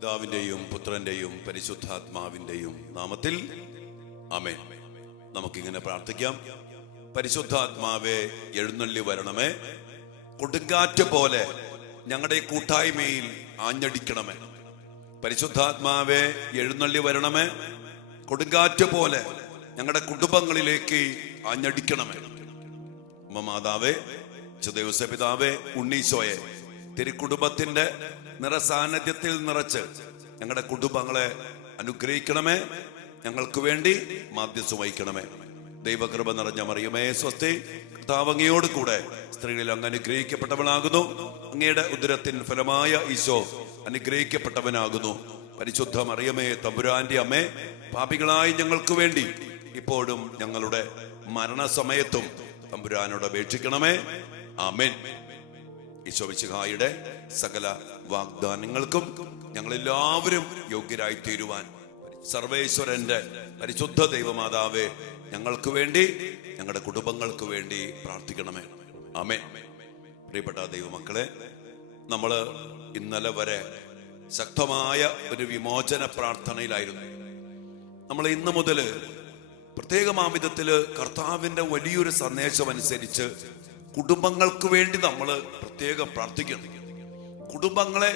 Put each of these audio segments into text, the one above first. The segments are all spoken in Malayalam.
പിതാവിന്റെയും പുത്രന്റെയും പരിശുദ്ധാത്മാവിന്റെയും നാമത്തിൽ ആമേൻ. നമുക്കിങ്ങനെ പ്രാർത്ഥിക്കാം. പരിശുദ്ധാത്മാവേ, എഴുന്നള്ളി വരണമേ. കൊടുങ്കാറ്റ് പോലെ ഞങ്ങളുടെ കൂട്ടായ്മയിൽ ആഞ്ഞടിക്കണമേ. പരിശുദ്ധാത്മാവേ, എഴുന്നള്ളി വരണമേ. കൊടുങ്കാറ്റ് പോലെ ഞങ്ങളുടെ കുടുംബങ്ങളിലേക്ക് ആഞ്ഞടിക്കണമേ. മാതാവേ, പിതാവേ, ഉണ്ണീശോയെ തിരുക്കുടുംബത്തിന്റെ നിറസാന്നിധ്യത്തിൽ നിറച്ച് ഞങ്ങളുടെ കുടുംബങ്ങളെ അനുഗ്രഹിക്കണമേ. ഞങ്ങൾക്ക് വേണ്ടി മാധ്യസ്ഥം വഹിക്കണമേ. ദൈവകൃപ നിറഞ്ഞ മറിയമേ സ്വസ്തി. കർത്താവ് അങ്ങയോട് കൂടെ സ്ത്രീകളിൽ അങ്ങ് അനുഗ്രഹിക്കപ്പെട്ടവനാകുന്നു. അങ്ങയുടെ ഉദരത്തിൻ ഫലമായ ഈശോ അനുഗ്രഹിക്കപ്പെട്ടവനാകുന്നു. പരിശുദ്ധ മറിയമേ, തമ്പുരാന്റെ അമ്മേ, പാപികളായി ഞങ്ങൾക്ക് വേണ്ടി ഇപ്പോഴും ഞങ്ങളുടെ മരണസമയത്തും തമ്പുരാനോട് അപേക്ഷിക്കണമേ. ആമേൻ. ഈശോ മിശിഹായുടെ സകല വാഗ്ദാനങ്ങൾക്കും ഞങ്ങളെല്ലാവരും യോഗ്യരായി തീരുവാൻ സർവേശ്വരന്റെ പരിശുദ്ധ ദൈവമാതാവേ, ഞങ്ങൾക്ക് വേണ്ടി ഞങ്ങളുടെ കുടുംബങ്ങൾക്ക് വേണ്ടി പ്രാർത്ഥിക്കണമേ. ആമേൻ. പ്രിയപ്പെട്ട ദൈവമക്കളെ, നമ്മള് ഇന്നലെ വരെ ശക്തമായ ഒരു വിമോചന പ്രാർത്ഥനയിലായിരുന്നു. നമ്മൾ ഇന്ന് മുതൽ പ്രത്യേകമാം വിധത്തില് കർത്താവിന്റെ വലിയൊരു സന്ദേശം അനുസരിച്ച് കുടുംബങ്ങൾക്ക് വേണ്ടി നമ്മൾ പ്രത്യേകം പ്രാർത്ഥിക്കണം. കുടുംബങ്ങളെ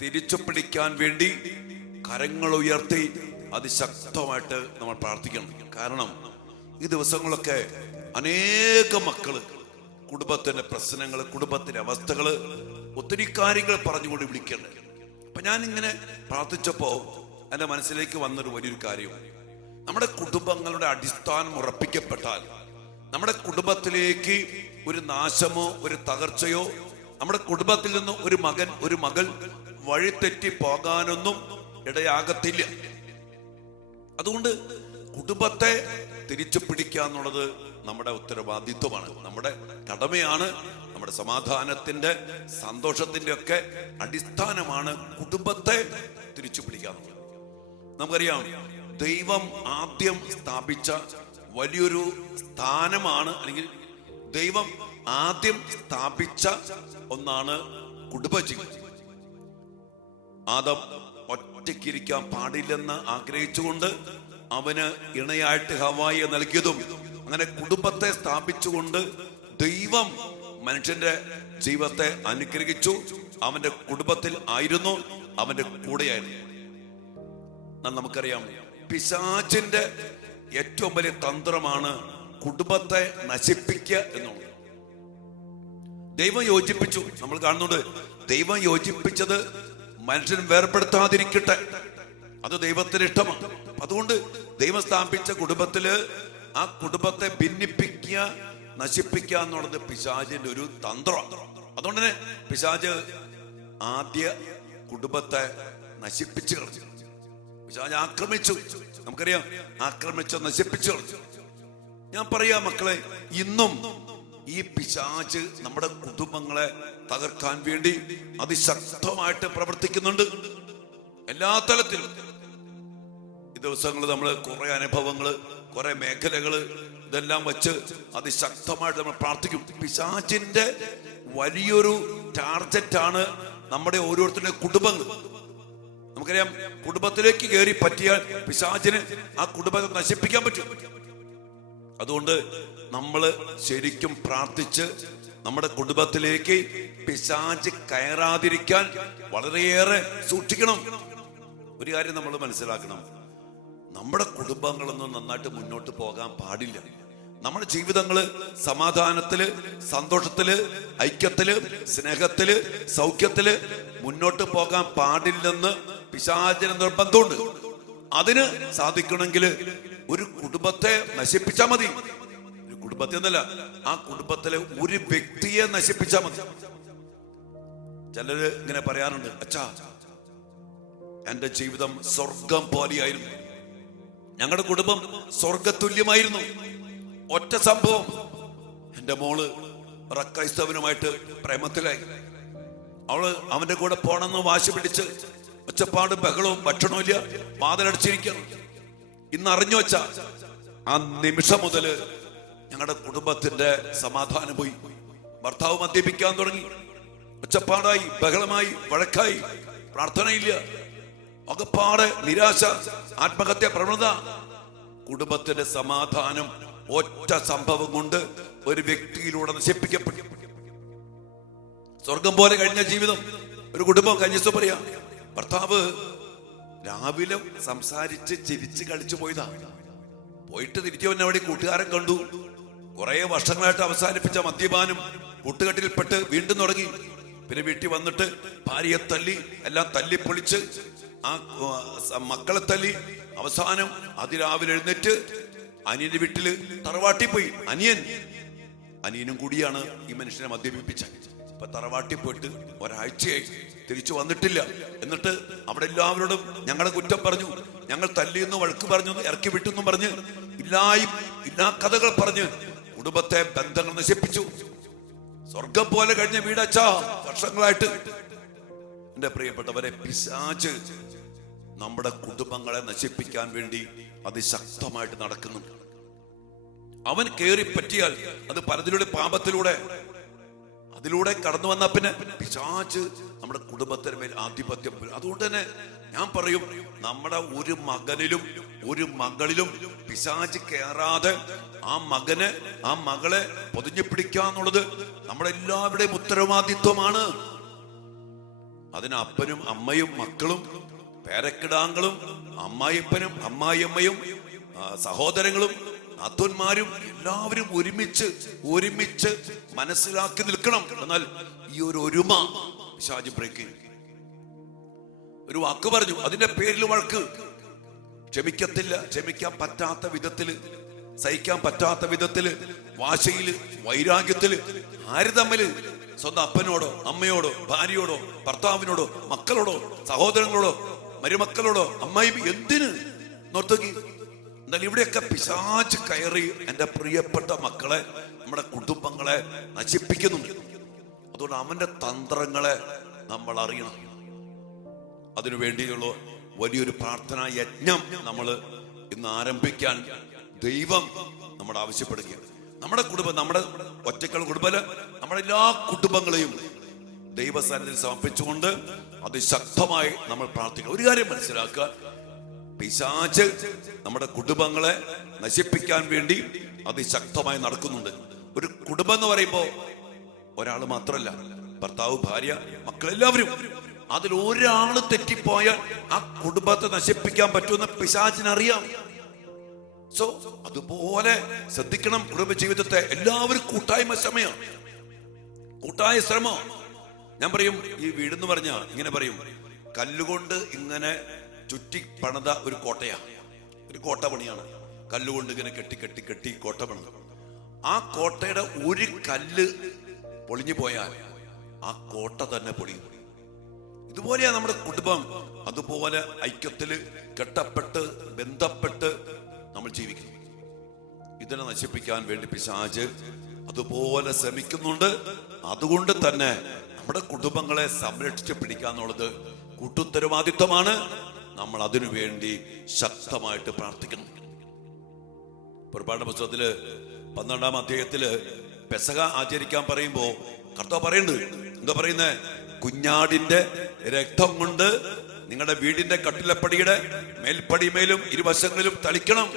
തിരിച്ചു പിടിക്കാൻ വേണ്ടി കരങ്ങൾ ഉയർത്തി അതിശക്തമായിട്ട് നമ്മൾ പ്രാർത്ഥിക്കണം. കാരണം ഈ ദിവസങ്ങളൊക്കെ അനേക മക്കള് കുടുംബത്തിന്റെ പ്രശ്നങ്ങൾ, കുടുംബത്തിന്റെ അവസ്ഥകള്, ഒത്തിരി കാര്യങ്ങൾ പറഞ്ഞുകൊണ്ട് വിളിക്കണ്ടേ. അപ്പൊ ഞാൻ ഇങ്ങനെ പ്രാർത്ഥിച്ചപ്പോ എന്റെ മനസ്സിലേക്ക് വന്നൊരു വലിയൊരു കാര്യം, നമ്മുടെ കുടുംബങ്ങളുടെ അടിസ്ഥാനം ഉറപ്പിക്കപ്പെട്ടാൽ നമ്മുടെ കുടുംബത്തിലേക്ക് ഒരു നാശമോ ഒരു തകർച്ചയോ, നമ്മുടെ കുടുംബത്തിൽ നിന്ന് ഒരു മകൻ ഒരു മകൾ വഴിതെറ്റി പോകാനൊന്നും ഇടയാകത്തില്ല. അതുകൊണ്ട് കുടുംബത്തെ തിരിച്ചു പിടിക്കുക എന്നുള്ളത് നമ്മുടെ ഉത്തരവാദിത്വമാണ്, നമ്മുടെ കടമയാണ്. നമ്മുടെ സമാധാനത്തിന്റെ സന്തോഷത്തിന്റെ ഒക്കെ അടിസ്ഥാനമാണ് കുടുംബത്തെ തിരിച്ചു പിടിക്കുക എന്നുള്ളത്. നമുക്കറിയാം, ദൈവം ആദ്യം സ്ഥാപിച്ച വലിയൊരു സ്ഥാനമാണ്, അല്ലെങ്കിൽ ദൈവം ആദ്യം സ്ഥാപിച്ച ഒന്നാണ് കുടുംബജീവിതം. ആദം ഒറ്റയ്ക്കിരിക്കാൻ പാടില്ലെന്ന് ആഗ്രഹിച്ചുകൊണ്ട് അവന് ഇണയായിട്ട് ഹവ്വായെ നൽകിയതും, അങ്ങനെ കുടുംബത്തെ സ്ഥാപിച്ചുകൊണ്ട് ദൈവം മനുഷ്യന്റെ ജീവിതത്തെ അനുഗ്രഹിച്ചു. അവന്റെ കുടുംബത്തിൽ ആയിരുന്നു, അവന്റെ കൂടെയായിരുന്നു. നമുക്കറിയാം, പിശാചിന്റെ ഏറ്റവും വലിയ തന്ത്രമാണ് കുടുംബത്തെ നശിപ്പിക്കുക എന്നുള്ളത്. ദൈവം യോജിപ്പിച്ചു, നമ്മൾ കാണുന്നുണ്ട്, ദൈവം യോജിപ്പിച്ചത് മനുഷ്യൻ വേർപെടുത്താതിരിക്കട്ടെ, അത് ദൈവത്തിന് ഇഷ്ടമാണ്. അതുകൊണ്ട് ദൈവം സ്ഥാപിച്ച കുടുംബത്തില് ആ കുടുംബത്തെ ഭിന്നിപ്പിക്കുക, നശിപ്പിക്കുക എന്നുള്ളത് പിശാചിന്റെ ഒരു തന്ത്രം. അതുകൊണ്ട് തന്നെ പിശാച് ആദ്യ കുടുംബത്തെ നശിപ്പിച്ചു കളഞ്ഞു. പിശാച് ആക്രമിച്ചു, നമുക്കറിയാം, ആക്രമിച്ച് നശിപ്പിച്ചു കളഞ്ഞു. ഞാൻ പറയാ മക്കളെ, ഇന്നും ഈ പിശാച് നമ്മുടെ കുടുംബങ്ങളെ തകർക്കാൻ വേണ്ടി അതിശക്തമായിട്ട് പ്രവർത്തിക്കുന്നുണ്ട്, എല്ലാ തലത്തിലും. ഈ ദിവസങ്ങളിൽ നമ്മൾ കുറെ അനുഭവങ്ങള്, കുറെ മേഖലകള്, ഇതെല്ലാം വെച്ച് അതിശക്തമായിട്ട് നമ്മൾ പ്രാർത്ഥിക്കും. പിശാചിന്റെ വലിയൊരു ടാർഗറ്റാണ് നമ്മുടെ ഓരോരുത്തരുടെ കുടുംബങ്ങൾ. നമുക്കറിയാം, കുടുംബത്തിലേക്ക് കയറി പറ്റിയാൽ പിശാചിന് ആ കുടുംബത്തെ നശിപ്പിക്കാൻ പറ്റും. അതുകൊണ്ട് നമ്മൾ ശരിക്കും പ്രാർത്ഥിച്ച് നമ്മുടെ കുടുംബത്തിലേക്ക് പിശാച് കയറാതിരിക്കാൻ വളരെയേറെ സൂക്ഷിക്കണം. ഒരു കാര്യം നമ്മൾ മനസ്സിലാക്കണം, നമ്മുടെ കുടുംബങ്ങളൊന്നും നന്നായിട്ട് മുന്നോട്ട് പോകാൻ പാടില്ല. നമ്മുടെ ജീവിതങ്ങള് സമാധാനത്തില്, സന്തോഷത്തില്, ഐക്യത്തില്, സ്നേഹത്തില്, സൗഖ്യത്തില് മുന്നോട്ട് പോകാൻ പാടില്ലെന്ന് പിശാചിന് നിർബന്ധമുണ്ട്. അതിന് സാധിക്കണമെങ്കിൽ ഒരു കുടുംബത്തെ നശിപ്പിച്ചാൽ മതി. ഒരു കുടുംബത്തെ എന്നല്ല, ആ കുടുംബത്തിലെ ഒരു വ്യക്തിയെ നശിപ്പിച്ചാൽ മതി. ചിലര് ഇങ്ങനെ പറയാറുണ്ട്, അച്ഛാ, എന്റെ ജീവിതം സ്വർഗം പോലെയായിരുന്നു, ഞങ്ങളുടെ കുടുംബം സ്വർഗതുല്യമായിരുന്നു. ഒറ്റ സംഭവം, എന്റെ മോള് ക്രൈസ്തവനുമായിട്ട് പ്രേമത്തിലായി. അവള് അവന്റെ കൂടെ പോണെന്ന് വാശി പിടിച്ച് ഒച്ചപ്പാടും ബഹളവും, ഭക്ഷണവും ഇല്ല, വാതിലടച്ചിരിക്കണം. ഇന്ന് അറിഞ്ഞു വെച്ച ആ നിമിഷം മുതല് ഞങ്ങളുടെ കുടുംബത്തിന്റെ സമാധാനം പോയി. ഭർത്താവ് മദ്യപിക്കാൻ തുടങ്ങി, ഒച്ചപ്പാടായി, ബഹളമായി, വഴക്കായി, പ്രാർത്ഥനയില്ല. അകപ്പാട് നിരാശ, ആത്മഹത്യ പ്രവണത. കുടുംബത്തിന്റെ സമാധാനം ഒറ്റ സംഭവം കൊണ്ട് ഒരു വ്യക്തിയിലൂടെ നശിപ്പിക്കപ്പെട്ടു. സ്വർഗം പോലെ കഴിഞ്ഞ ജീവിതം ഒരു കുടുംബം. കഴിഞ്ഞ ദിവസം പറയാ, ഭർത്താവ് രാവിലെ സംസാരിച്ച് ചിരിച്ച് കളിച്ചു പോയതാ. പോയിട്ട് തിരിച്ചു വന്ന അവിടെ കൂട്ടുകാരൻ കണ്ടു. കുറെ വർഷങ്ങളായിട്ട് അവസാനിപ്പിച്ച മദ്യപാനം കൂട്ടുകെട്ടിൽപ്പെട്ട് വീണ്ടും തുടങ്ങി. പിന്നെ വീട്ടിൽ വന്നിട്ട് ഭാര്യയെ തല്ലി, എല്ലാം തല്ലിപ്പൊളിച്ച് ആ മക്കളെ തല്ലി. അവസാനം അതിരാവിലെ എഴുന്നേറ്റ് അനിയന്റെ വീട്ടില് തറവാട്ടിൽ പോയി. അനിയനും കൂടിയാണ് ഈ മനുഷ്യനെ മദ്യപിപ്പിച്ചത്. ഇപ്പൊ തറവാട്ടിൽ പോയിട്ട് ഒരാഴ്ചയായി തിരിച്ചു വന്നിട്ടില്ല. എന്നിട്ട് അവിടെ എല്ലാവരോടും ഞങ്ങളുടെ കുറ്റം പറഞ്ഞു, ഞങ്ങൾ തല്ലിയെന്ന് വഴക്ക് പറഞ്ഞു, ഇറക്കി വിട്ടെന്നും പറഞ്ഞ് ഇല്ലാ കഥകൾ പറഞ്ഞ് കുടുംബത്തെ ബന്ധങ്ങൾ നശിപ്പിച്ചു. സ്വർഗം പോലെ കഴിഞ്ഞ വീടച്ചാ വർഷങ്ങളായിട്ട്. എന്റെ പ്രിയപ്പെട്ടവരെ, പിശാച് നമ്മുടെ കുടുംബങ്ങളെ നശിപ്പിക്കാൻ വേണ്ടി അതിശക്തമായിട്ട് നടക്കുന്നുണ്ട്. അവൻ കേറി പറ്റിയാൽ അത് പലതിലൂടെ പാപത്തിലൂടെ അതിലൂടെ കടന്നു വന്ന പിന്നെ പിശാച് നമ്മുടെ കുടുംബത്തിന് മേൽ ആധിപത്യം. അതുകൊണ്ട് തന്നെ ഞാൻ പറയും, നമ്മുടെ ഒരു മകനിലും ഒരു മകളിലും പിശാച് കയറാതെ ആ മകനെ ആ മകളെ പൊതിഞ്ഞു പിടിക്കാന്നുള്ളത് നമ്മുടെ എല്ലാവരുടെയും ഉത്തരവാദിത്വമാണ്. അതിന് അപ്പനും അമ്മയും മക്കളും പേരക്കിടാങ്ങളും അമ്മായിപ്പനും അമ്മായിയമ്മയും സഹോദരങ്ങളും നാത്തൂന്മാരും എല്ലാവരും ഒരുമിച്ച് മനസ്സിലാക്കി നിൽക്കണം. എന്നാൽ ഈ ഒരു ഒരുമ പിശാച് ബ്രേക്ക് ചെയ്യും. ഒരു വാക്ക് പറഞ്ഞു, അതിന്റെ പേരിൽ വഴക്ക്. ക്ഷമിക്കത്തില്ല, ക്ഷമിക്കാൻ പറ്റാത്ത വിധത്തില്, സഹിക്കാൻ പറ്റാത്ത വിധത്തില്, വാശയില്, വൈരാഗ്യത്തില്. ആര് തമ്മില്? സ്വന്തം അപ്പനോടോ അമ്മയോടോ ഭാര്യയോടോ ഭർത്താവിനോടോ മക്കളോടോ സഹോദരങ്ങളോടോ മരുമക്കളോടോ അമ്മായി. എന്തിന് നോർത്തോക്കി? എന്നാൽ ഇവിടെയൊക്കെ പിശാച് കയറി എൻ്റെ പ്രിയപ്പെട്ട മക്കളെ, നമ്മുടെ കുടുംബങ്ങളെ നശിപ്പിക്കുന്നുണ്ട്. അതുകൊണ്ട് അവന്റെ തന്ത്രങ്ങളെ നമ്മൾ അറിയണം. അതിനു വേണ്ടിയുള്ള വലിയൊരു പ്രാർത്ഥനാ യജ്ഞം നമ്മൾ ഇന്ന് ആരംഭിക്കാൻ ദൈവം നമ്മോട് ആവശ്യപ്പെടുകയാണ്. നമ്മുടെ കുടുംബം, നമ്മുടെ ഒറ്റക്കൾ കുടുംബം, നമ്മുടെ എല്ലാ കുടുംബങ്ങളെയും ദൈവസന്നിധിയിൽ സമർപ്പിച്ചുകൊണ്ട് അതിശക്തമായി നമ്മൾ പ്രാർത്ഥിക്കണം. ഒരു കാര്യം മനസ്സിലാക്കുക, പിശാച് നമ്മുടെ കുടുംബങ്ങളെ നശിപ്പിക്കാൻ വേണ്ടി അതിശക്തമായി നടക്കുന്നുണ്ട്. ഒരു കുടുംബം എന്ന് പറയുമ്പോ ഒരാൾ മാത്രമല്ല, ഭർത്താവ്, ഭാര്യ, മക്കൾ, എല്ലാവരും. അതിൽ ഒരാള് തെറ്റിപ്പോയാൽ ആ കുടുംബത്തെ നശിപ്പിക്കാൻ പറ്റുമെന്ന് പിശാചിനറിയാം. സോ അതുപോലെ ശ്രദ്ധിക്കണം കുടുംബ ജീവിതത്തെ. എല്ലാവരും കൂട്ടായ്മ ശ്രമം, കൂട്ടായ ശ്രമം. ഞാൻ പറയും, ഈ വീടെന്ന് പറഞ്ഞ ഇങ്ങനെ പറയും, കല്ലുകൊണ്ട് ഇങ്ങനെ ചുറ്റി പണിത ഒരു കോട്ടയാണ്, ഒരു കോട്ട പണിയാണ്. കല്ലുകൊണ്ട് ഇങ്ങനെ കെട്ടി കോട്ട പണിത്. ആ കോട്ടയുടെ ഒരു കല്ല് പൊളിഞ്ഞു പോയാൽ ആ കോട്ട തന്നെ പൊളിയും. ഇതുപോലെയാ നമ്മുടെ കുടുംബം. അതുപോലെ ഐക്യത്തില് കെട്ടപ്പെട്ട് ബന്ധപ്പെട്ട് നമ്മൾ ജീവിക്കുന്നു. ഇതിനെ നശിപ്പിക്കാൻ വേണ്ടി പിശാച് അതുപോലെ ശ്രമിക്കുന്നുണ്ട്. അതുകൊണ്ട് തന്നെ നമ്മുടെ കുടുംബങ്ങളെ സംരക്ഷിച്ച് പിടിക്കാന്നുള്ളത് കൂട്ടുത്തരവാദിത്വമാണ്. നമ്മൾ അതിനു വേണ്ടി ശക്തമായിട്ട് പ്രാർത്ഥിക്കണം. പുറപ്പാടിന്റെ പുസ്തകത്തില് 12-ാം അധ്യായത്തില് പെസഹ ആചരിക്കാൻ പറയുമ്പോ കർത്താവ് പറയുന്നുണ്ട്, എന്താ പറയുന്നേ? കുഞ്ഞാടിന്റെ രക്തം കൊണ്ട് നിങ്ങളുടെ വീടിന്റെ കട്ടിലപ്പടിയുടെ മേൽപ്പടിമേലും ഇരുവശങ്ങളിലും തളിക്കണം.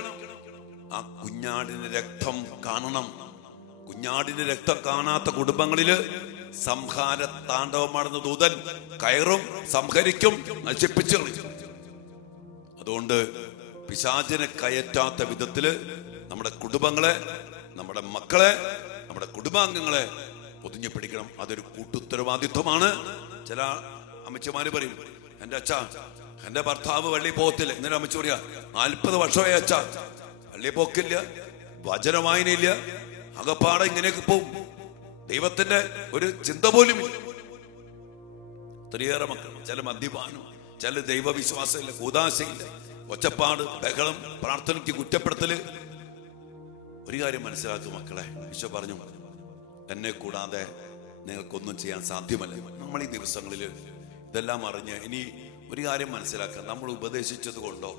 ആ കുഞ്ഞാടിന്റെ രക്തം കാണണം. കുഞ്ഞാടിന്റെ രക്തം കാണാത്ത കുടുംബങ്ങളില് സംഹാര താണ്ഡവമാടുന്ന ദൂതൻ കയറും, സംഹരിക്കും, നശിപ്പിച്ചു. അതുകൊണ്ട് പിശാചിനെ കയറ്റാത്ത വിധത്തില് നമ്മുടെ കുടുംബങ്ങളെ, നമ്മുടെ മക്കളെ, നമ്മുടെ കുടുംബാംഗങ്ങളെ പൊതിഞ്ഞു പിടിക്കണം. അതൊരു കൂട്ടുത്തരവാദിത്വമാണ്. ചില അമ്മച്ചിമാര് പറയും, എന്റെ അച്ഛ, എന്റെ ഭർത്താവ് പള്ളി പോകത്തില്ല. ഇന്നലെ അമ്മച്ചി പറയാ, 40 വർഷമായി അച്ഛ പള്ളി പോക്കില്ല, വചന വായനയില്ല, അകപ്പാടെ ഇങ്ങനെയൊക്കെ പോവും, ദൈവത്തിന്റെ ഒരു ചിന്ത പോലും ഇല്ല. ഒത്തിരിയേറെ മക്കൾ, ചില മദ്യപാനം, ചില ദൈവവിശ്വാസമില്ല, കൂദാശയില്ല, ഒച്ചപ്പാട്, ബഹളം, പ്രാർത്ഥനയ്ക്ക് കുറ്റപ്പെടുത്തല്. ഒരു കാര്യം മനസ്സിലാക്കും മക്കളെ, ഈശോ പറഞ്ഞു, എന്നെ കൂടാതെ നിങ്ങൾക്കൊന്നും ചെയ്യാൻ സാധ്യമല്ല. നമ്മൾ ഈ ദിവസങ്ങളിൽ ഇതെല്ലാം അറിഞ്ഞ് ഇനി ഒരു കാര്യം മനസ്സിലാക്കുക, നമ്മൾ ഉപദേശിച്ചത് കൊണ്ടോ,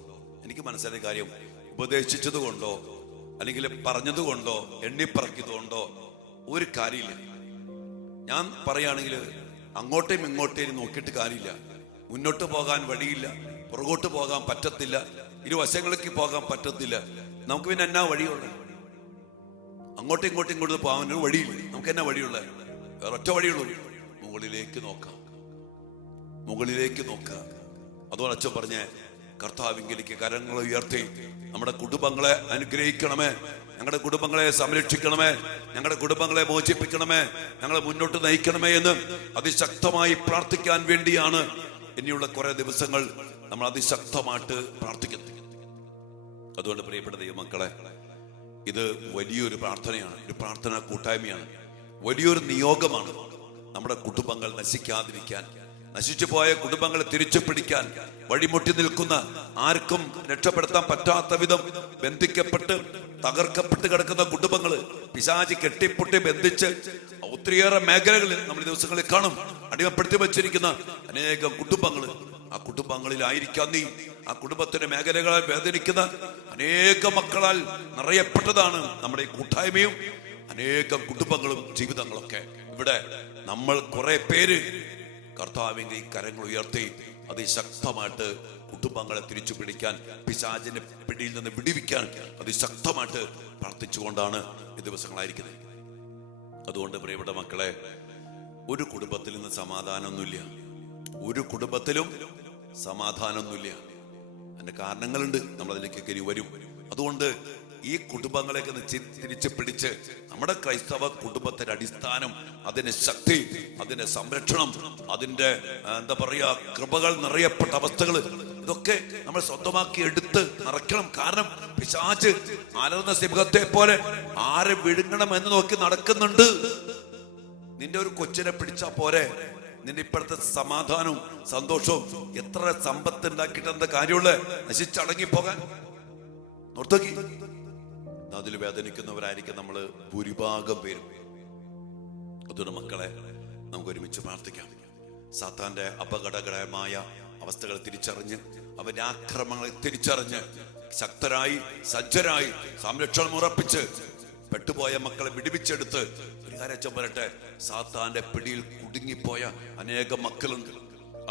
എനിക്ക് മനസ്സിലായ കാര്യം, ഉപദേശിച്ചത് കൊണ്ടോ അല്ലെങ്കിൽ പറഞ്ഞത് കൊണ്ടോ എണ്ണിപ്പറക്കിയത് കൊണ്ടോ ഒരു കാര്യമില്ല. ഞാൻ പറയുകയാണെങ്കിൽ അങ്ങോട്ടേയും ഇങ്ങോട്ടേയും നോക്കിയിട്ട് കാര്യമില്ല. മുന്നോട്ട് പോകാൻ വഴിയില്ല, പുറകോട്ട് പോകാൻ പറ്റത്തില്ല, ഇരുവശങ്ങളിലേക്ക് പോകാൻ പറ്റത്തില്ല. നമുക്ക് പിന്നെ എന്നാ വഴിയുള്ള? അങ്ങോട്ടും ഇങ്ങോട്ടും പോകാൻ ഒരു വഴിയില്ല. നമുക്ക് എന്നാ വഴിയുള്ള? വേറെ ഒറ്റ വഴിയുള്ളൂ, മുകളിലേക്ക് നോക്കാം, മുകളിലേക്ക് നോക്കുക. അതുകൊണ്ട് അച്ഛൻ പറഞ്ഞ കർത്താവിങ്കലേക്ക് കരങ്ങൾ ഉയർത്തി നമ്മുടെ കുടുംബങ്ങളെ അനുഗ്രഹിക്കണമേ, ഞങ്ങളുടെ കുടുംബങ്ങളെ സംരക്ഷിക്കണമേ, ഞങ്ങളുടെ കുടുംബങ്ങളെ മോചിപ്പിക്കണമേ, ഞങ്ങളെ മുന്നോട്ട് നയിക്കണമേ എന്ന് അതിശക്തമായി പ്രാർത്ഥിക്കാൻ വേണ്ടിയാണ് ഇനിയുള്ള കുറെ ദിവസങ്ങൾ നമ്മൾ അതിശക്തമായിട്ട് പ്രാർത്ഥിക്കുന്നത്. അതുകൊണ്ട് പ്രിയപ്പെട്ട ദൈവമക്കളെ, ഇത് വലിയൊരു പ്രാർത്ഥനയാണ്, ഒരു പ്രാർത്ഥനാ കൂട്ടായ്മയാണ്, വലിയൊരു നിയോഗമാണ്. നമ്മുടെ കുടുംബങ്ങൾ നശിക്കാതിരിക്കാൻ, നശിച്ചു പോയ കുടുംബങ്ങളെ തിരിച്ചു പിടിക്കാൻ, വഴിമുട്ടി നിൽക്കുന്ന, ആർക്കും രക്ഷപ്പെടുത്താൻ പറ്റാത്ത വിധം ബന്ധിക്കപ്പെട്ട് തകർക്കപ്പെട്ട് കിടക്കുന്ന കുടുംബങ്ങള് പിശാചി കെട്ടിപ്പൊട്ടി ബന്ധിച്ച് ഒത്തിരിയേറെ മേഖലകളിൽ നമ്മൾ ദിവസങ്ങളിൽ കാണും. അടിമപ്പെടുത്തി വച്ചിരിക്കുന്ന അനേകം കുടുംബങ്ങള്, ആ കുടുംബങ്ങളിലായിരിക്കാം നീ. ആ കുടുംബത്തിന്റെ മേഖലകളാൽ വേദനിക്കുന്ന അനേക മക്കളാൽ നിറയപ്പെട്ടതാണ് നമ്മുടെ ഈ കൂട്ടായ്മയും അനേകം കുടുംബങ്ങളും ജീവിതങ്ങളൊക്കെ. ഇവിടെ നമ്മൾ കുറെ പേര് കർത്താവിന്റെ ഈ കരങ്ങൾ ഉയർത്തി അതിശക്തമായിട്ട് കുടുംബങ്ങളെ തിരിച്ചു പിടിക്കാൻ, പിശാചിന്റെ പിടിയിൽ നിന്ന് വിടിവിക്കാൻ അതിശക്തമായിട്ട് പ്രാർത്ഥിച്ചുകൊണ്ടാണ് ഈ ദിവസങ്ങളായിരിക്കുന്നത്. അതുകൊണ്ട് പ്രിയപ്പെട്ട മക്കളെ, ഒരു കുടുംബത്തിൽ നിന്ന് സമാധാനമൊന്നുമില്ല, ഒരു കുടുംബത്തിലും സമാധാനമൊന്നുമില്ല. അതിന്റെ കാരണങ്ങളുണ്ട്, നമ്മൾ അതിലേക്ക് വരും. അതുകൊണ്ട് ഈ കുടുംബങ്ങളെയൊക്കെ തിരിച്ചു പിടിച്ച് നമ്മുടെ ക്രൈസ്തവ കുടുംബത്തിന്റെ അടിസ്ഥാനം, അതിന്റെ ശക്തി, അതിന്റെ സംരക്ഷണം, അതിന്റെ എന്താ പറയാ കൃപകൾ നിറയപ്പെട്ട അവസ്ഥകൾ, ഇതൊക്കെ നമ്മൾ സ്വന്തമാക്കി എടുത്ത് നിറയ്ക്കണം. കാരണം പിശാച് അലറുന്ന സിംഹത്തെ പോലെ ആരെ വിഴുങ്ങണം എന്ന് നോക്കി നടക്കുന്നുണ്ട്. നിന്റെ ഒരു കൊച്ചിനെ പിടിച്ചാ പോരെ, നിന്റെ ഇപ്പോഴത്തെ സമാധാനവും സന്തോഷവും എത്ര സമ്പത്ത് ഉണ്ടാക്കിയിട്ട് എന്താ കാര്യമുള്ള? നശിച്ചടങ്ങി പോകാൻ നോർത്തോക്കി. അതിൽ വേദനിക്കുന്നവരായിരിക്കും നമ്മൾ ഭൂരിഭാഗം പേരും. അതുകൊണ്ട് മക്കളെ, നമുക്ക് ഒരുമിച്ച് പ്രാർത്ഥിക്കാം. സാത്താന്റെ അപകടകരമായ അവസ്ഥകൾ തിരിച്ചറിഞ്ഞ്, അവന്റെ ആക്രമണങ്ങളെ തിരിച്ചറിഞ്ഞ്, ശക്തരായി സജ്ജരായി സംരക്ഷണം ഉറപ്പിച്ച് പെട്ടുപോയ മക്കളെ വിടുവിച്ചെടുത്ത് ഒരു കാര്യം പറയട്ടെ, സാത്താന്റെ പിടിയിൽ കുടുങ്ങിപ്പോയ അനേകം മക്കളുണ്ട്,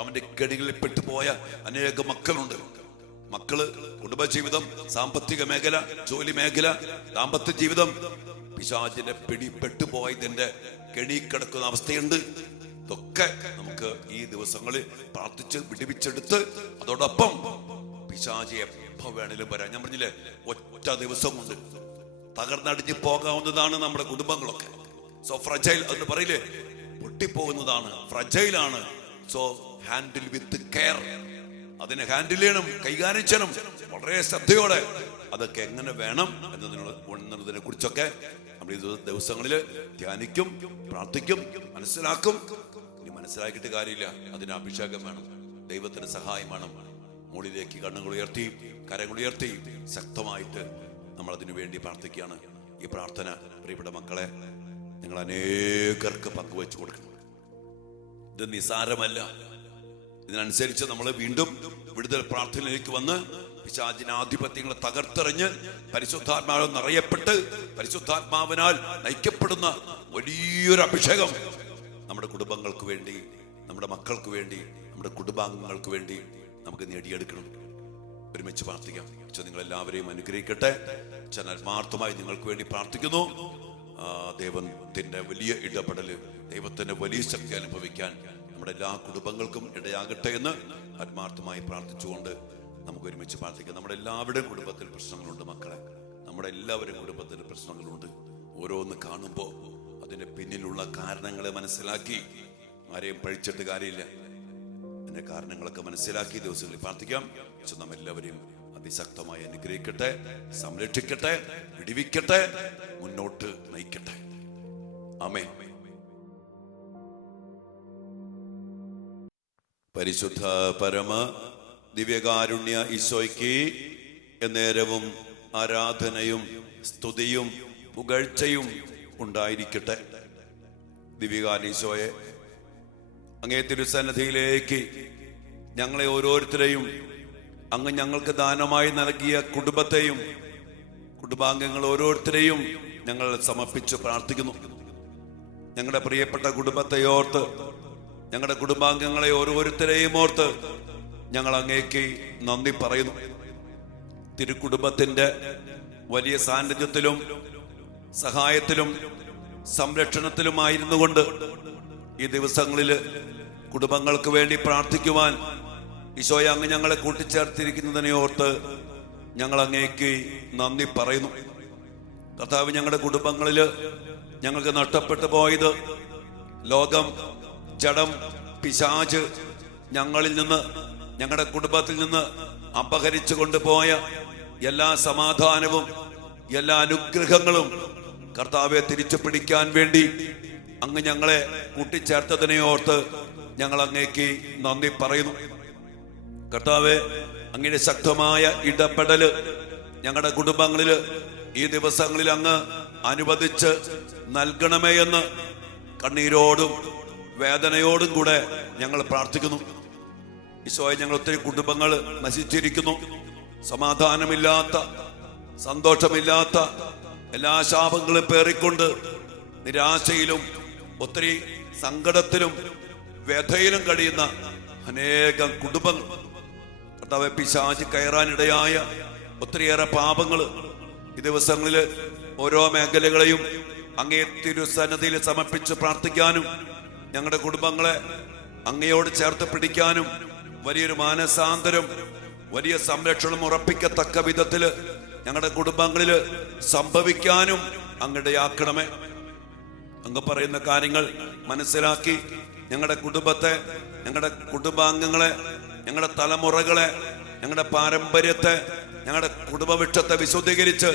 അവന്റെ കെണികളിൽ പെട്ടുപോയ അനേകം മക്കളുണ്ട്. മക്കള്, കുടുംബജീവിതം, സാമ്പത്തിക മേഖല, ജോലി മേഖല, ദാമ്പത്യ ജീവിതം പിശാചിന്റെ പിടി പെട്ടുപോയതിന്റെ കെണി കിടക്കുന്ന അവസ്ഥയുണ്ട്. ഇതൊക്കെ നമുക്ക് ഈ ദിവസങ്ങളിൽ പ്രാർത്ഥിച്ച് വിടുവിച്ചെടുത്ത്, അതോടൊപ്പം പിശാചി എപ്പോ വേണേലും വരാം. ഞാൻ പറഞ്ഞില്ലേ, ഒറ്റ ദിവസം കൊണ്ട് തകർന്നടിഞ്ഞ് പോകാവുന്നതാണ് നമ്മുടെ കുടുംബങ്ങളൊക്കെ. സോ ഫ്രജൈൽ എന്ന് പറയില്ലേ, പൊട്ടിപ്പോകുന്നതാണ്, ഫ്രജൈലാണ്. സോ ഹാൻഡിൽ വിത്ത് കെയർ, അതിനെ ഹാൻഡിൽ ചെയ്യണം, കൈകാര്യം ചെയ്യണം വളരെ ശ്രദ്ധയോടെ. അതൊക്കെ എങ്ങനെ വേണം എന്നതിനെ കുറിച്ചൊക്കെ നമ്മൾ ഈ ദിവസങ്ങളിൽ ധ്യാനിക്കും, പ്രാർത്ഥിക്കും, മനസ്സിലാക്കും. ഇനി മനസ്സിലാക്കിയിട്ട് കാര്യമില്ല, അതിന് അഭിഷേകം വേണം, ദൈവത്തിന് സഹായം വേണം. മുകളിലേക്ക് കണ്ണുകൾ ഉയർത്തി, കരങ്ങൾ ഉയർത്തി ശക്തമായിട്ട് നമ്മൾ അതിനു വേണ്ടി പ്രാർത്ഥിക്കുകയാണ്. ഈ പ്രാർത്ഥന പ്രിയപ്പെട്ട മക്കളെ, നിങ്ങൾ അനേകർക്ക് പങ്കുവെച്ചു കൊടുക്കണം. ഇത് നിസാരമല്ല. ഇതിനനുസരിച്ച് നമ്മൾ വീണ്ടും വിടുതൽ പ്രാർത്ഥനയിലേക്ക് വന്ന് പിശാചിന്റെ ആധിപത്യങ്ങളെ തകർത്തെറിഞ്ഞ് പരിശുദ്ധാത്മാവ് നിറയപ്പെട്ട് പരിശുദ്ധാത്മാവിനാൽ നയിക്കപ്പെടുന്ന വലിയൊരു അഭിഷേകം നമ്മുടെ കുടുംബങ്ങൾക്ക് വേണ്ടി, നമ്മുടെ മക്കൾക്ക് വേണ്ടി, നമ്മുടെ കുടുംബാംഗങ്ങൾക്ക് വേണ്ടി നമുക്ക് നേടിയെടുക്കണം. ഒരുമിച്ച് പ്രാർത്ഥിക്കാം. നിങ്ങൾ എല്ലാവരെയും അനുഗ്രഹിക്കട്ടെ. ഞാൻ ആത്മാർത്ഥമായി നിങ്ങൾക്ക് വേണ്ടി പ്രാർത്ഥിക്കുന്നു. ദൈവത്തിന്റെ വലിയ ഇടപെടല്, ദൈവത്തിന്റെ വലിയ ശക്തി അനുഭവിക്കാൻ നമ്മുടെ എല്ലാ കുടുംബങ്ങൾക്കും ഇടയാകട്ടെ എന്ന് ആത്മാർത്ഥമായി പ്രാർത്ഥിച്ചുകൊണ്ട് നമുക്ക് ഒരുമിച്ച് പ്രാർത്ഥിക്കാം. നമ്മുടെ എല്ലാവരുടെയും കുടുംബത്തിൽ പ്രശ്നങ്ങളുണ്ട് മക്കളെ, നമ്മുടെ എല്ലാവരുടെയും കുടുംബത്തിൽ പ്രശ്നങ്ങളുണ്ട്. ഓരോന്ന് കാണുമ്പോൾ അതിന്റെ പിന്നിലുള്ള കാരണങ്ങളെ മനസ്സിലാക്കി, ആരെയും പഴിച്ചിട്ട് കാര്യമില്ല, അതിന്റെ കാരണങ്ങളൊക്കെ മനസ്സിലാക്കി ദിവസങ്ങളിൽ പ്രാർത്ഥിക്കാം. നാം എല്ലാവരെയും അതിശക്തമായി അനുഗ്രഹിക്കട്ടെ, സംരക്ഷിക്കട്ടെ, വിടിവിക്കട്ടെ, മുന്നോട്ട് നയിക്കട്ടെ. ആമേൻ. പരിശുദ്ധ പരമ ദിവ്യകാരുണ്യ ഈശോയ്ക്ക് എന്നേരവും ആരാധനയും സ്തുതിയും പുകഴ്ചയും ഉണ്ടായിരിക്കട്ടെ. ദിവ്യകാരുണ്യ അങ്ങേ തിരുസന്നിധിയിലേക്ക് ഞങ്ങളെ ഓരോരുത്തരെയും, അങ്ങ് ഞങ്ങൾക്ക് ദാനമായി നൽകിയ കുടുംബത്തെയും കുടുംബാംഗങ്ങൾ ഓരോരുത്തരെയും ഞങ്ങൾ സമർപ്പിച്ച് പ്രാർത്ഥിക്കുന്നു. ഞങ്ങളുടെ പ്രിയപ്പെട്ട കുടുംബത്തെ ഓർത്ത്, ഞങ്ങളുടെ കുടുംബാംഗങ്ങളെ ഓരോരുത്തരെയും ഓർത്ത് ഞങ്ങൾ അങ്ങേക്ക് നന്ദി പറയുന്നു. തിരുക്കുടുംബത്തിന്റെ വലിയ സാന്നിധ്യത്തിലും സഹായത്തിലും സംരക്ഷണത്തിലുമായിരുന്നു കൊണ്ട് ഈ ദിവസങ്ങളിൽ കുടുംബങ്ങൾക്ക് വേണ്ടി പ്രാർത്ഥിക്കുവാൻ ഈശോയെ അങ്ങ് ഞങ്ങളെ കൂട്ടിച്ചേർത്തിരിക്കുന്നതിനെ ഓർത്ത് ഞങ്ങൾ അങ്ങേക്ക് നന്ദി പറയുന്നു. കർത്താവ്, ഞങ്ങളുടെ കുടുംബങ്ങളിൽ ഞങ്ങൾക്ക് നഷ്ടപ്പെട്ടു പോയത് ലോകം, ജഡം, പിശാച് ഞങ്ങളിൽ നിന്ന്, ഞങ്ങളുടെ കുടുംബത്തിൽ നിന്ന് അപഹരിച്ചു കൊണ്ടുപോയ എല്ലാ സമാധാനവും എല്ലാ അനുഗ്രഹങ്ങളും കർത്താവെ തിരിച്ചു പിടിക്കാൻ വേണ്ടി അങ്ങ് ഞങ്ങളെ കൂട്ടിച്ചേർത്തതിനെ ഓർത്ത് ഞങ്ങൾ അങ്ങേക്ക് നന്ദി പറയുന്നു. കർത്താവെ, അങ്ങയുടെ ശക്തമായ ഇടപെടല് ഞങ്ങളുടെ കുടുംബങ്ങളിൽ ഈ ദിവസങ്ങളിൽ അങ്ങ് അനുവദിച്ച് നൽകണമേ എന്ന് കണ്ണീരോടും വേദനയോടും കൂടെ ഞങ്ങൾ പ്രാർത്ഥിക്കുന്നു. ഈശോയെ, ഞങ്ങൾ ഒത്തിരി കുടുംബങ്ങൾ നശിച്ചിരിക്കുന്നു. സമാധാനമില്ലാത്ത, സന്തോഷമില്ലാത്ത, എല്ലാ ശാപങ്ങളും പേറിക്കൊണ്ട് നിരാശയിലും ഒത്തിരി സങ്കടത്തിലും വ്യഥയിലും കഴിയുന്ന അനേകം കുടുംബങ്ങൾ, കർത്താവെ, പിശാച് കയറാനിടയായ ഒത്തിരിയേറെ പാപങ്ങൾ ഈ ദിവസങ്ങളിൽ ഓരോ മേഖലകളെയും അങ്ങേ തിരുസന്നിധിയിൽ സമർപ്പിച്ച് പ്രാർത്ഥിക്കാനും ഞങ്ങളുടെ കുടുംബങ്ങളെ അങ്ങയോട് ചേർത്ത് പിടിക്കാനും വലിയൊരു മാനസാന്തരം, വലിയ സംരക്ഷണം ഉറപ്പിക്കത്തക്ക വിധത്തിൽ ഞങ്ങളുടെ കുടുംബങ്ങളിൽ സംഭവിക്കാനും അങ്ങിടയാക്കണമേ. അങ്ങ് പറയുന്ന കാര്യങ്ങൾ മനസ്സിലാക്കി ഞങ്ങളുടെ കുടുംബത്തെ, ഞങ്ങളുടെ കുടുംബാംഗങ്ങളെ, ഞങ്ങളുടെ തലമുറകളെ, ഞങ്ങളുടെ പാരമ്പര്യത്തെ, ഞങ്ങളുടെ കുടുംബവൃക്ഷത്തെ വിശുദ്ധീകരിച്ച്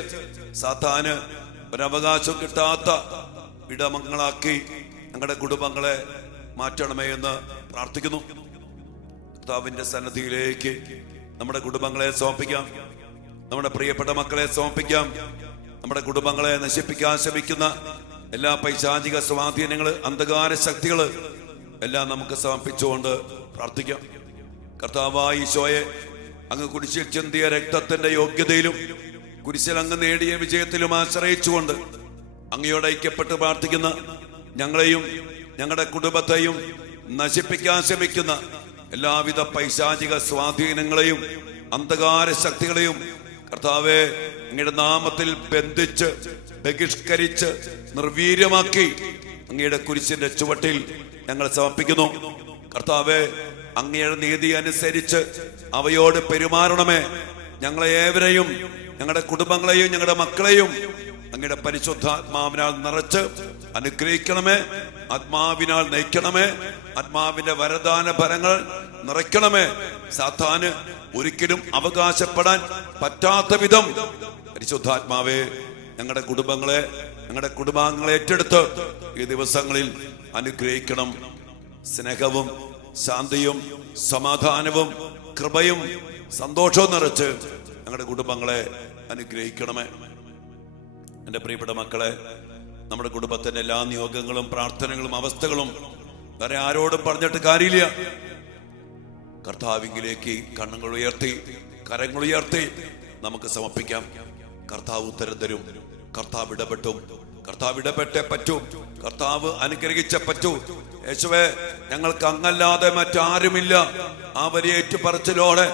സാത്താന് ഒരവകാശം കിട്ടാത്ത ഇടമങ്ങളാക്കി ഞങ്ങളുടെ കുടുംബങ്ങളെ മാറ്റണമേ എന്ന് പ്രാർത്ഥിക്കുന്നു. കർത്താവിന്റെ സന്നിധിയിലേക്ക് നമ്മുടെ കുടുംബങ്ങളെ സമർപ്പിക്കാം. നമ്മുടെ പ്രിയപ്പെട്ട മക്കളെ സമർപ്പിക്കാം. നമ്മുടെ കുടുംബങ്ങളെ നശിപ്പിക്കാൻ ശ്രമിക്കുന്ന എല്ലാ പൈശാചിക സ്വാധീനങ്ങള്, അന്ധകാര ശക്തികള് എല്ലാം നമുക്ക് സമർപ്പിച്ചുകൊണ്ട് പ്രാർത്ഥിക്കാം. കർത്താവായ ഈശോയെ, അങ്ങ് കുരിശിൽ ചിന്തിയ രക്തത്തിന്റെ യോഗ്യതയിലും കുരിശിൽ അങ്ങ് നേടിയ വിജയത്തിലും ആശ്രയിച്ചുകൊണ്ട് അങ്ങയോട് ഐക്യപ്പെട്ട് പ്രാർത്ഥിക്കുന്ന ഞങ്ങളെയും ഞങ്ങളുടെ കുടുംബത്തെയും നശിപ്പിക്കാൻ ശ്രമിക്കുന്ന എല്ലാവിധ പൈശാചിക സ്വാധീനങ്ങളെയും അന്ധകാര ശക്തികളെയും കർത്താവെ, അങ്ങയുടെ നാമത്തിൽ ബന്ധിച്ച് ബഹിഷ്കരിച്ച് നിർവീര്യമാക്കി അങ്ങയുടെ കുരിശിന്റെ ചുവട്ടിൽ ഞങ്ങൾ സമർപ്പിക്കുന്നു. കർത്താവെ, അങ്ങയുടെ നീതി അനുസരിച്ച് അവയോട് പെരുമാറണമേ. ഞങ്ങളെ ഏവരെയും, ഞങ്ങളുടെ കുടുംബങ്ങളെയും ഞങ്ങളുടെ മക്കളെയും അങ്ങയുടെ പരിശുദ്ധാത്മാവിനാൽ നിറച്ച് അനുഗ്രഹിക്കണമേ. ആത്മാവിനാൽ നയിക്കണമേ. ആത്മാവിന്റെ വരദാന ഫലങ്ങൾ നിറയ്ക്കണമേ. സാത്താന് ഒരിക്കലും അവകാശപ്പെടാൻ പറ്റാത്ത വിധം പരിശുദ്ധാത്മാവെ ഞങ്ങളുടെ കുടുംബങ്ങളെ, ഞങ്ങളുടെ കുടുംബാംഗങ്ങളെ ഏറ്റെടുത്ത് ഈ ദിവസങ്ങളിൽ അനുഗ്രഹിക്കണം. സ്നേഹവും ശാന്തിയും സമാധാനവും കൃപയും സന്തോഷവും നിറച്ച് ഞങ്ങളുടെ കുടുംബങ്ങളെ അനുഗ്രഹിക്കണമേ. എൻ്റെ പ്രിയപ്പെട്ട മക്കളെ, നമ്മുടെ കുടുംബത്തിന്റെ എല്ലാ നിയോഗങ്ങളും പ്രാർത്ഥനകളും അവസ്ഥകളും വേറെ ആരോടും പറഞ്ഞിട്ട് കാര്യമില്ല. കർത്താവിങ്കിലേക്ക് കണ്ണുകൾ ഉയർത്തി, കരങ്ങൾ ഉയർത്തി നമുക്ക് സമർപ്പിക്കാം. കർത്താവ് ഉത്തരം തരും. കർത്താവ് ഇടപെട്ടും. കർത്താവ് ഇടപെട്ടേ പറ്റൂ. കർത്താവ് അനുഗ്രഹിച്ച പറ്റൂ. യേശുവേ, ഞങ്ങൾക്ക് അങ്ങല്ലാതെ മറ്റാരുമില്ല. ആ വലിയ ഏറ്റുപറച്ചിലോടെ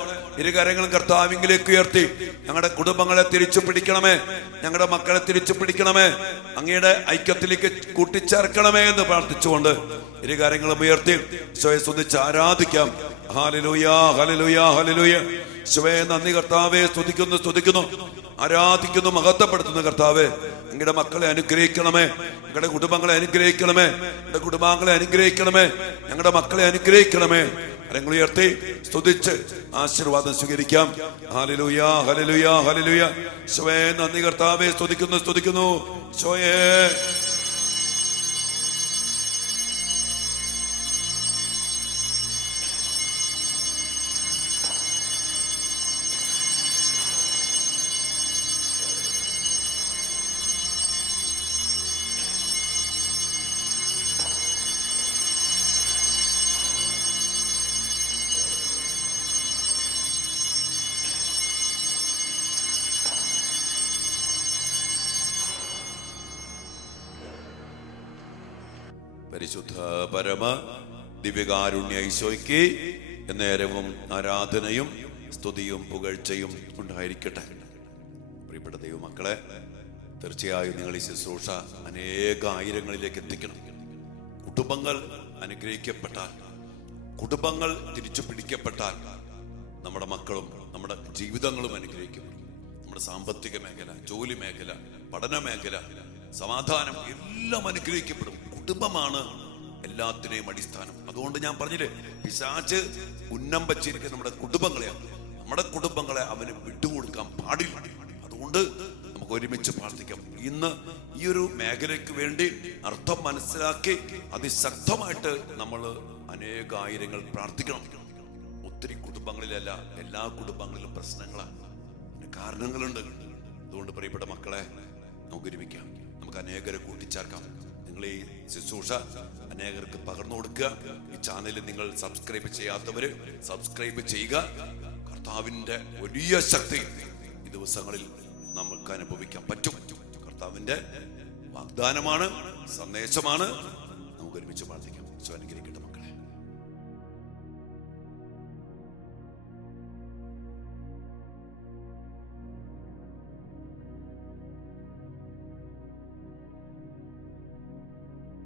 ഇരുകരങ്ങളും കർത്താവിങ്കിലേക്ക് ഉയർത്തി ഞങ്ങളുടെ കുടുംബങ്ങളെ തിരിച്ചു പിടിക്കണമേ. ഞങ്ങളുടെ മക്കളെ തിരിച്ചു പിടിക്കണമേ. അങ്ങയുടെ ഐക്യത്തിലേക്ക് കൂട്ടിച്ചേർക്കണമേ എന്ന് പ്രാർത്ഥിച്ചുകൊണ്ട് ഇരുകരങ്ങളും ഉയർത്തി ഈശോയെ സ്തുതിച്ച് ആരാധിക്കാം. Hallelujah, hallelujah, hallelujah. ഈശോയെ നന്ദി കർത്താവേ. സ്തുതിക്കുന്നു, ആരാധിക്കുന്നു, മഹത്വപ്പെടുത്തുന്നു കർത്താവേ. അങ്ങയുടെ മക്കളെ അനുഗ്രഹിക്കണമേ. ഞങ്ങളുടെ കുടുംബങ്ങളെ അനുഗ്രഹിക്കണമേ. ഞങ്ങളുടെ കുടുംബാംഗങ്ങളെ അനുഗ്രഹിക്കണമേ. ഞങ്ങളുടെ മക്കളെ അനുഗ്രഹിക്കണമേ. കരങ്ങൾ ഉയർത്തി സ്തുതിച്ച് ആശീർവാദം സ്വീകരിക്കാം. Hallelujah, hallelujah, hallelujah. ഈശോയെ നന്ദി കർത്താവേ. സ്തുതിക്കുന്നു ഈശോയെ. പരിശുദ്ധ പരമ ദിവ്യകാരുണ്യ ഈശോയ്ക്ക് എന്നേരവും ആരാധനയും സ്തുതിയും പുകഴ്ചയും ഉണ്ടായിരിക്കട്ടെ. പ്രിയപ്പെട്ട ദൈവമക്കളെ, തീർച്ചയായും നിങ്ങൾ ഈ ശുശ്രൂഷ ആയിരങ്ങളിലേക്ക് എത്തിക്കണം. കുടുംബങ്ങൾ അനുഗ്രഹിക്കപ്പെട്ടാൽ, കുടുംബങ്ങൾ തിരിച്ചു പിടിക്കപ്പെട്ടാൽ നമ്മുടെ മക്കളും നമ്മുടെ ജീവിതങ്ങളും അനുഗ്രഹിക്കപ്പെടും. നമ്മുടെ സാമ്പത്തിക മേഖല, ജോലി മേഖല, പഠന മേഖല, സമാധാനം എല്ലാം അനുഗ്രഹിക്കപ്പെടും. കുടുംബമാണ് എല്ലാത്തിനെയും അടിസ്ഥാനം. അതുകൊണ്ട് ഞാൻ പറഞ്ഞില്ലേ, പിശാച് ഉന്നം വച്ചിരിക്കുന്ന നമ്മുടെ കുടുംബങ്ങളെയാണ്. നമ്മുടെ കുടുംബങ്ങളെ അവന് വിട്ടുകൊടുക്കാൻ പാടില്ല. അതുകൊണ്ട് നമുക്ക് ഒരുമിച്ച് പ്രാർത്ഥിക്കാം. ഇന്ന് ഈ ഒരു മേഖലയ്ക്ക് വേണ്ടി അർത്ഥം മനസ്സിലാക്കി അതിശക്തമായിട്ട് നമ്മൾ ആയിരങ്ങൾ പ്രാർത്ഥിക്കണം. ഒത്തിരി കുടുംബങ്ങളിലല്ല, എല്ലാ കുടുംബങ്ങളിലും പ്രശ്നങ്ങളാണ്, കാരണങ്ങളുണ്ട്. അതുകൊണ്ട് പ്രിയപ്പെട്ട മക്കളെ, നമുക്ക് ഒരുമിക്കാം, നമുക്ക് അനേകരെ കൂട്ടിച്ചേർക്കാം. നിങ്ങൾ ഈ ശുശ്രൂഷ അനേകർക്ക് പകർന്നു കൊടുക്കുക. ഈ ചാനൽ നിങ്ങൾ സബ്സ്ക്രൈബ് ചെയ്യാത്തവര് സബ്സ്ക്രൈബ് ചെയ്യുക. കർത്താവിന്റെ വലിയ ശക്തി ഈ ദിവസങ്ങളിൽ നമുക്ക് അനുഭവിക്കാൻ പറ്റും. കർത്താവിന്റെ വാഗ്ദാനമാണ്, സന്ദേശമാണ്.